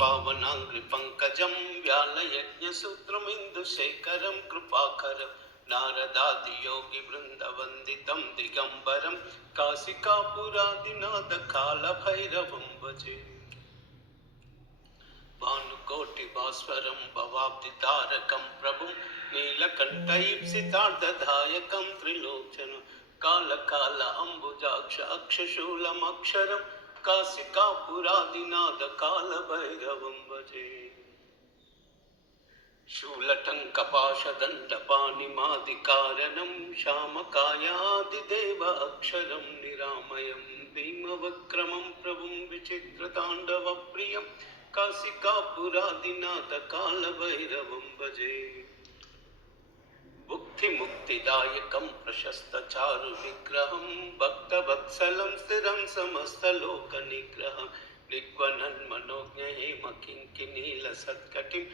पावनाङ्घ्रिपङ्कजं व्यालयज्ञसूत्रमिन्दुशेखरं कृपाकरं नारदादियोगिवृन्दवन्दितं दिगम्बरं काशिकापुरादिनाथकालभैरवं भजे। भानुकोटिभास्वरं भवाब्धितारकं प्रभुं नीलकण्ठईप्सितार्धधायकं त्रिलोचनं कालकाल अम्बुजाक्ष अक्षशूलमक्षरं काशिकापुरादिनाथकालभैरवं भजे। शूलटङ्कपाशदण्डपाणिमादिकारणं श्यामकायादिदेव अक्षरं निरामयं भीमवक्रमं प्रभुं विचित्रताण्डवप्रियं काशिकापुरादिनाथकालभैरवं भजे। भुक्तिमुक्तिदायकं प्रशस्तचारुविग्रहं भक्तवत्सलं स्थिरं समस्तलोकनिग्रहं निग्वनन्मनोज्ञ हेमकिङ्किनीलसत्कटिं